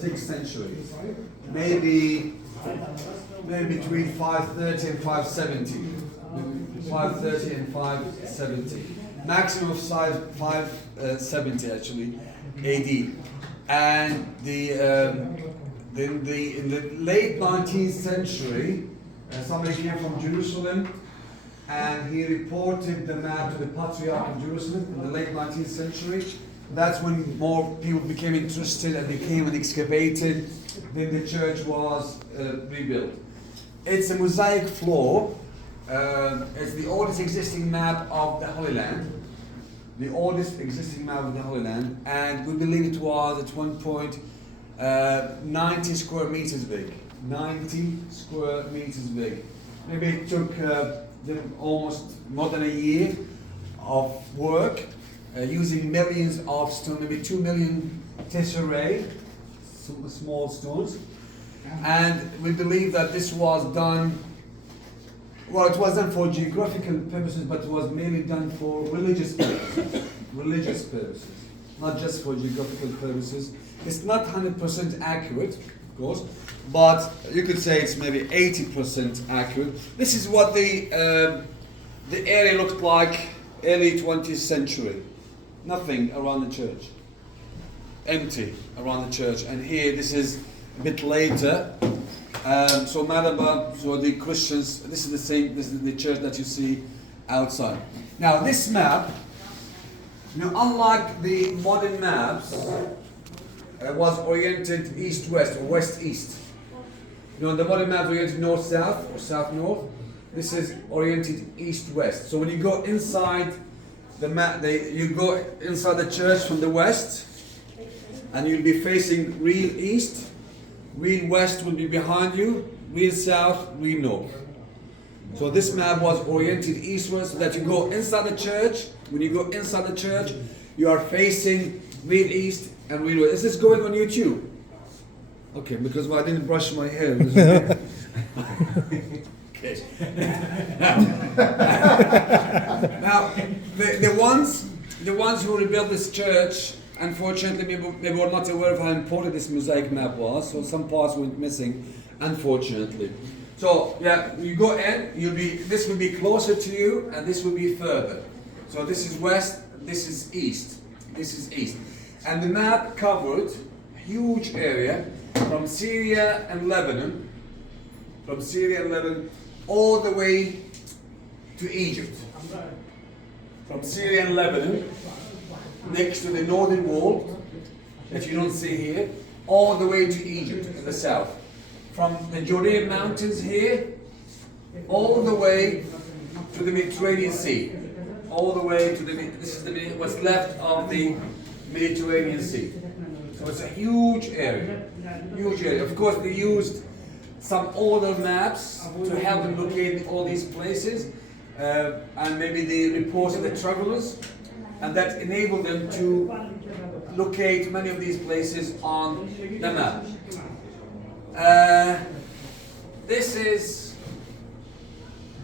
6th century. Maybe between 530 and 570. 530 and 570. Maximum of size 570 actually, AD. And in the late 19th century, somebody came from Jerusalem and he reported the map to the Patriarch of Jerusalem in the late 19th century. That's when more people became interested and they came and excavated. Then the church was rebuilt. It's a mosaic floor. It's the oldest existing map of the Holy Land. The oldest existing map of the Holy Land. And we believe it was at one point 90 square meters big. 90 square meters big. Maybe it took them almost more than a year of work using millions of stones, maybe 2 million tesserae, small stones. And we believe that this was done, well, it was done for geographical purposes, but it was mainly done for religious purposes. Religious purposes, not just for geographical purposes. It's not 100% accurate, of course, but you could say it's maybe 80% accurate. This is what the area looked like early 20th century. Nothing around the church. Empty around the church. And here, this is a bit later. So Madaba, so the Christians, this is the same, this is the church that you see outside. Now this map, unlike the modern maps, was oriented east-west or west-east. The modern maps oriented north-south or south-north. This is oriented east-west. So when you go inside the map, you go inside the church from the west, and you'll be facing real east. Real west will be behind you, real south, real north. So this map was oriented eastward so that you go inside the church. When you go inside the church, you are facing real east and real west. Is this going on YouTube? Okay, because I didn't brush my hair. Okay. Now, the ones who rebuilt this church, unfortunately, they were not aware of how important this mosaic map was, so some parts went missing, unfortunately. So, yeah, you go in, this will be closer to you, and this will be further. So this is west, this is east, this is east. And the map covered a huge area from Syria and Lebanon, all the way to Egypt. From Syria and Lebanon, next to the northern wall, that you don't see here, all the way to Egypt in the south. From the Judean mountains here, all the way to the Mediterranean Sea. All the way to this is what's left of the Mediterranean Sea. So it's a huge area, huge area. Of course, they used some older maps to help them locate all these places, and maybe the reports of the travelers, and that enabled them to locate many of these places on the map. This is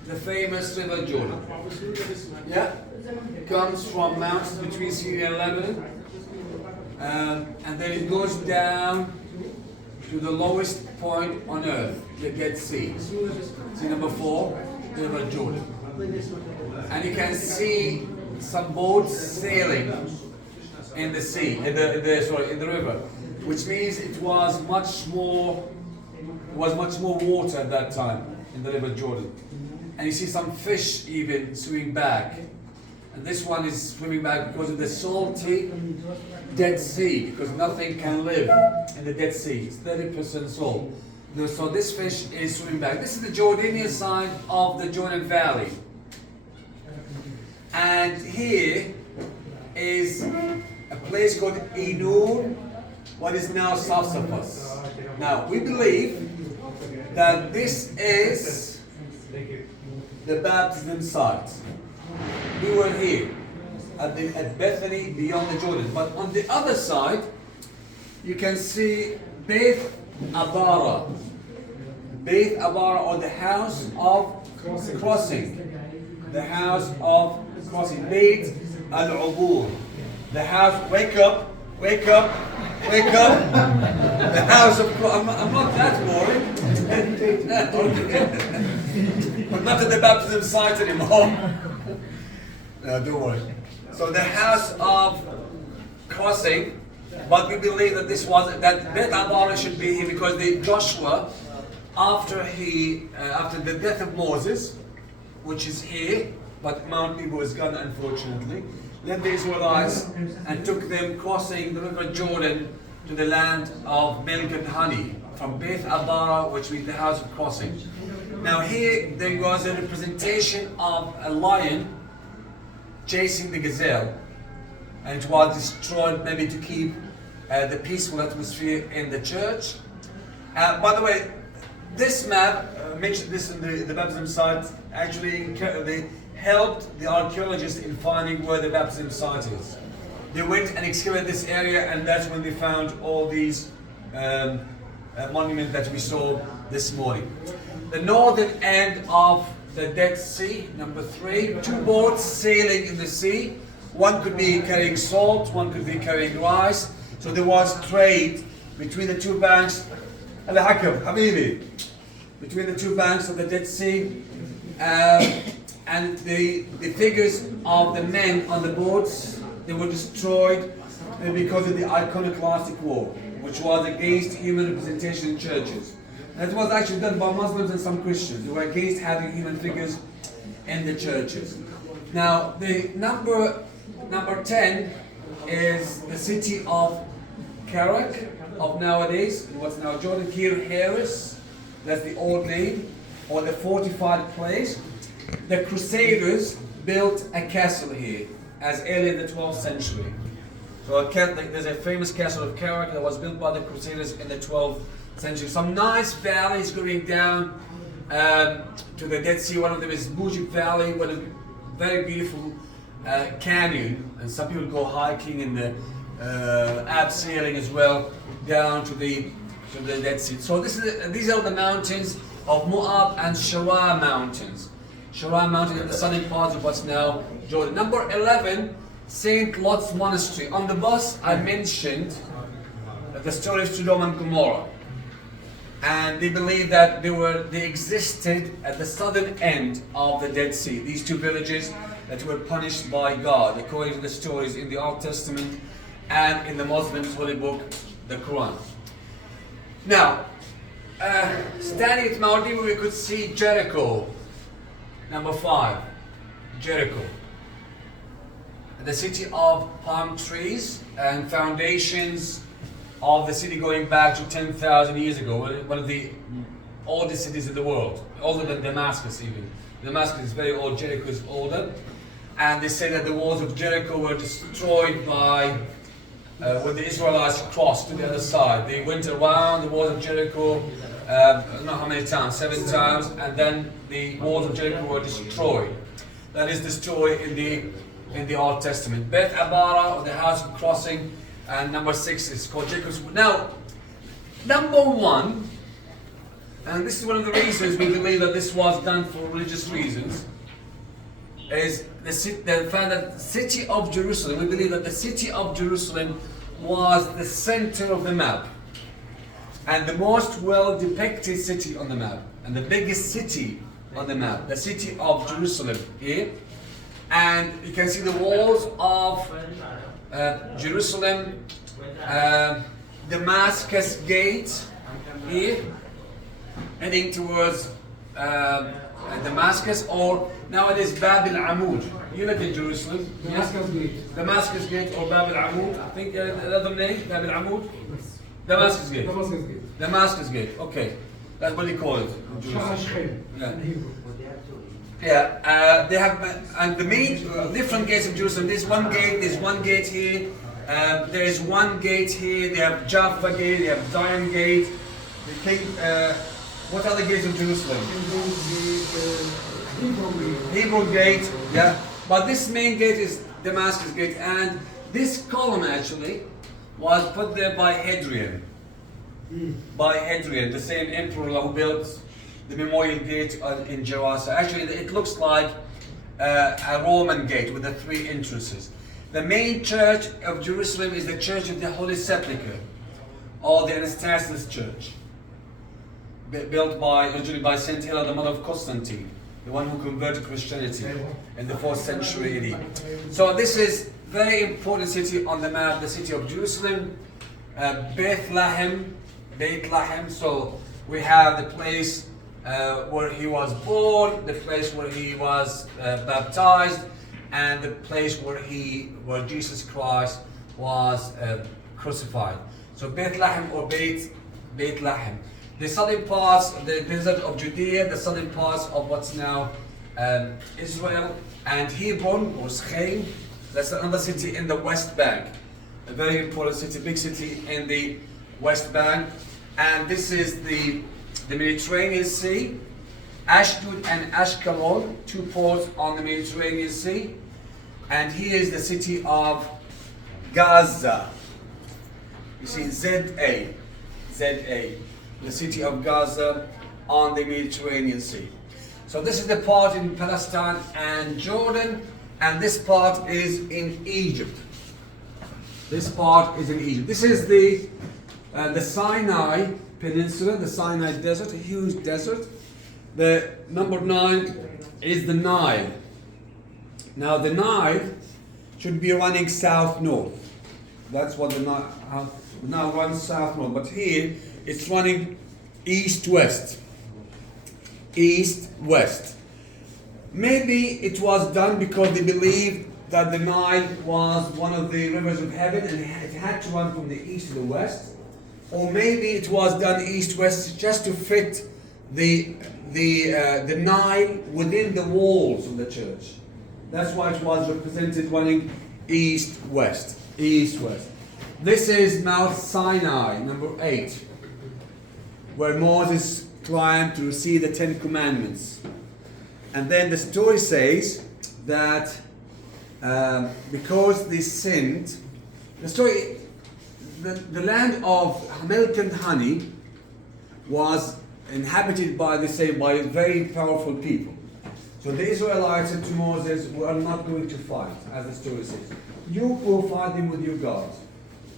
the famous River Jordan. Yeah, it comes from mountains between Syria and Lebanon, and then it goes down to the lowest point on earth, the Dead Sea. See number 4, River Jordan. And you can see some boats sailing in the sea, in the river, which means it was much more water at that time in the River Jordan. And you see some fish even swimming back. And this one is swimming back because of the salty Dead Sea, because nothing can live in the Dead Sea. It's 30% salt. So this fish is swimming back. This is the Jordanian side of the Jordan Valley. And here is a place called Enur, what is now Sarsapos. Now, we believe that this is the baptism site. We were here at Bethany beyond the Jordan. But on the other side, you can see Beth Abara. Beth Abara, or the house of crossing. The house of crossing. Beit al-Ubur. The house, wake up, wake up, wake up. The house of Christ. I'm not that boring. I'm not at the baptism site anymore. No, don't worry. So the house of crossing, but we believe that Bet Abara should be here because Joshua, after the death of Moses, which is here, but Mount Nebo is gone unfortunately, led the Israelites and took them crossing the river Jordan to the land of milk and honey, from Beth Abara, which means the house of crossing. Now here there was a representation of a lion chasing the gazelle, and it was destroyed maybe to keep the peaceful atmosphere in the church. By the way, this map, mentioned this in the baptism site, actually they helped the archaeologists in finding where the baptism site is. They went and excavated this area, and that's when they found all these monuments that we saw this morning. The northern end of the Dead Sea, number 3, 2 boats sailing in the sea. One could be carrying salt, one could be carrying rice. So there was trade between the two banks. Al-Hakam, Habibi. Between the two banks of the Dead Sea. And the figures of the men on the boats, they were destroyed because of the iconoclastic war, which was against human representation in churches. That was actually done by Muslims and some Christians. They were against having human figures in the churches. Now, the number 10 is the city of Karak, of nowadays, in what's now Jordan. Kir Harris, that's the old name, or the fortified place. The Crusaders built a castle here, as early in the 12th century. So there's a famous castle of Karak that was built by the Crusaders in the 12th century. Some nice valleys going down to the Dead Sea. One of them is Mujib Valley, with a very beautiful canyon, and some people go hiking and abseiling as well down to the Dead Sea. So these are the mountains of Moab and Shara mountains. Shara mountain in the southern part of what's now Jordan. Number 11, St. Lot's Monastery. On the bus I mentioned the story of Sodom and Gomorrah. And they believe that they existed at the southern end of the Dead Sea. These two villages that were punished by God, according to the stories in the Old Testament and in the Muslims' holy book, the Quran. Now, standing at Mount Nebo, we could see Jericho. Number 5, Jericho. The city of palm trees and foundations of the city going back to 10,000 years ago, one of the oldest cities in the world, older than Damascus even. Damascus is very old, Jericho is older. And they say that the walls of Jericho were destroyed by, when the Israelites crossed to the other side. They went around the walls of Jericho, I don't know how many times, 7 times, and then the walls of Jericho were destroyed. That is the story in the Old Testament. Beth Abara, or the house of crossing, and number 6 is called Jacob's. Now, number 1, and this is one of the reasons we believe that this was done for religious reasons, is the fact that the city of Jerusalem, we believe that the city of Jerusalem was the center of the map, and the most well depicted city on the map, and the biggest city on the map, the city of Jerusalem here. And you can see the walls of Jerusalem, Damascus Gate here, heading towards Damascus, or nowadays Bab al-Amud. You live in Jerusalem. Damascus Gate. Damascus Gate or Bab al-Amud. I think another name, Bab al-Amud. Damascus Gate. Damascus Gate. Damascus Gate. Okay, that's what they call it in Jerusalem. Yeah, they have, and the main different gates of Jerusalem. There's one gate here. There is one gate here. They have Jaffa Gate. They have Zion Gate. What other gates of Jerusalem? Hebrew Gate. Yeah, but this main gate is Damascus Gate, and this column actually was put there by Hadrian. By Hadrian, the same emperor who built the Memorial Gate in Jerusalem. Actually, it looks like a Roman gate with the 3 entrances. The main church of Jerusalem is the Church of the Holy Sepulchre, or the Anastasis Church, built originally by Saint Hilda, the mother of Constantine, the one who converted Christianity in the 4th century AD. So this is very important city on the map, the city of Jerusalem, Bethlehem. So we have the place where he was born, the place where he was baptized, and the place where Jesus Christ was crucified. So Bethlehem or Bethlehem. The southern parts, the desert of Judea, the southern parts of what's now Israel, and Hebron or Shechem. That's another city in the West Bank. A very important city, big city in the West Bank. And this is the Mediterranean Sea. Ashdod and Ashkelon, 2 ports on the Mediterranean Sea. And here is the city of Gaza. You see ZA, the city of Gaza on the Mediterranean Sea. So this is the part in Palestine and Jordan, and this part is in Egypt. This part is in Egypt. This is the Sinai Peninsula, the Sinai Desert, a huge desert. The number 9 is the Nile. Now the Nile should be running south-north. That's what the Nile now runs south-north. But here it's running east-west. East-west. Maybe it was done because they believed that the Nile was one of the rivers of heaven and it had to run from the east to the west. Or maybe it was done east-west just to fit the Nile within the walls of the church. That's why it was represented running east-west. East-west. This is Mount Sinai, number 8, where Moses climbed to receive the 10 Commandments. And then the story says that because they sinned, the land of milk and honey was inhabited by very powerful people. So the Israelites said to Moses, we are not going to fight, as the story says. You go fight them with your God.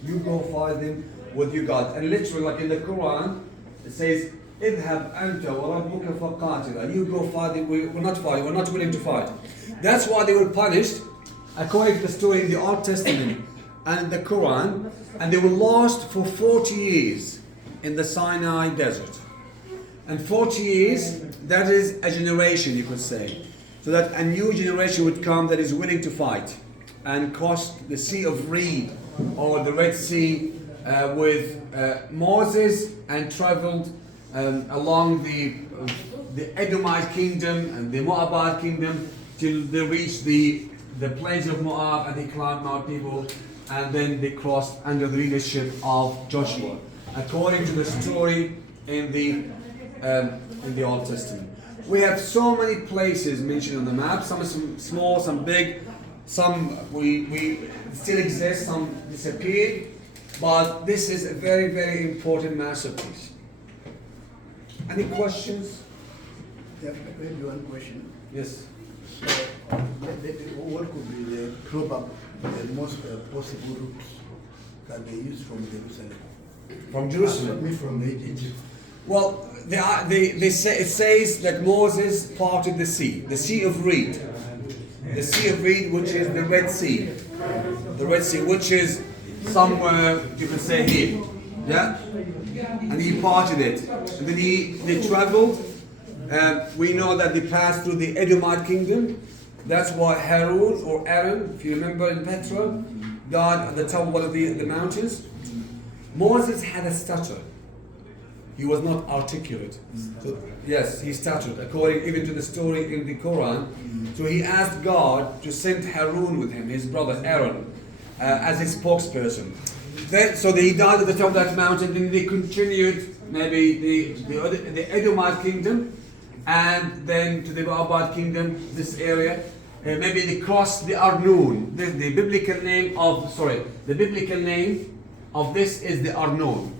You go fight them with your God. And literally, like in the Quran, it says, اذهب أنت وربك فقاتلا. You go fight them, we're not fighting, we're not willing to fight. That's why they were punished, according to the story in the Old Testament and the Quran, and they were lost for 40 years in the Sinai desert. And 40 years, that is a generation, you could say. So that a new generation would come that is willing to fight and cross the Sea of Reed or the Red Sea with Moses and traveled along the Edomite kingdom and the Moabite kingdom till they reached the plains of Moab, and they climbed Mount Nebo, and then they crossed under the leadership of Joshua, according to the story in the Old Testament. We have so many places mentioned on the map. Some small, some big, some we still exist, some disappeared. But this is a very, very important masterpiece. Any questions? Yeah, maybe one question. Yes. So, what could be the most possible routes that they use from Jerusalem? From Jerusalem? Me from Egypt. Well, it says that Moses parted the Sea of Reed. The Sea of Reed, which is the Red Sea. The Red Sea, which is somewhere, you can say here. Yeah? And he parted it. And then they traveled. We know that they passed through the Edomite kingdom. That's why Harun or Aaron, if you remember in Petra, died at the top of one of the mountains. Moses had a stutter. He was not articulate. So, yes, he stuttered, according even to the story in the Quran. So he asked God to send Harun with him, his brother Aaron, as his spokesperson. So he died at the top of that mountain. Then they continued maybe the Edomite kingdom, and then to the Moabite kingdom, this area. Maybe they crossed the Arnon. The biblical name of this is the Arnon.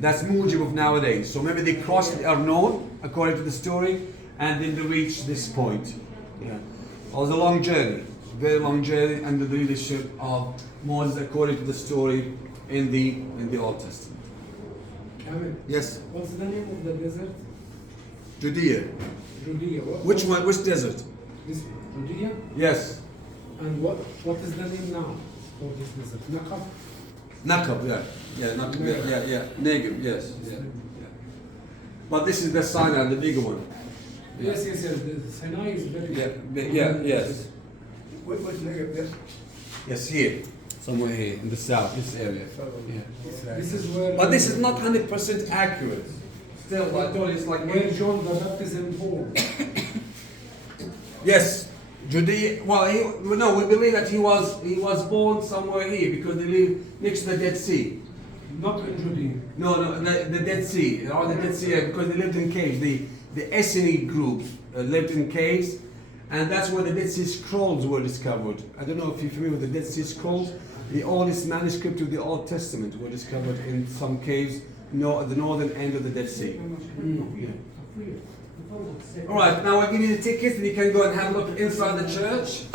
That's Mujib of nowadays. So maybe they crossed the Arnon, according to the story, and then they reached this point. Yeah. It was a long journey, very long journey under the leadership of Moses, according to the story in the Old Testament. Amen. Yes. What's the name of the desert? Judea. Judea. Which one? Which desert? This Judea. Yes. And what is the name now for this desert? Naqab. Nakab, yeah, Nakab, yeah. Negev, yes, yeah. But this is the Sinai, the bigger one. Yes. The Sinai is very. Yes. What's Negev there? Yes, here, somewhere here in the south, this area. Yeah. This is where. But this is not 100% accurate. Still, I thought it's like where John the Baptist born. Yes, Judea. Well, we believe that he was born somewhere here because they live next to the Dead Sea. Not in Judea. No, the Dead Sea. Or the Dead Sea because they lived in caves. The Essene groups lived in caves, and that's where the Dead Sea Scrolls were discovered. I don't know if you're familiar with the Dead Sea Scrolls. The oldest manuscript of the Old Testament were discovered in some caves, at the northern end of the Dead Sea. Yeah. All right, now I'll give you the tickets, and you can go and have a look inside the church.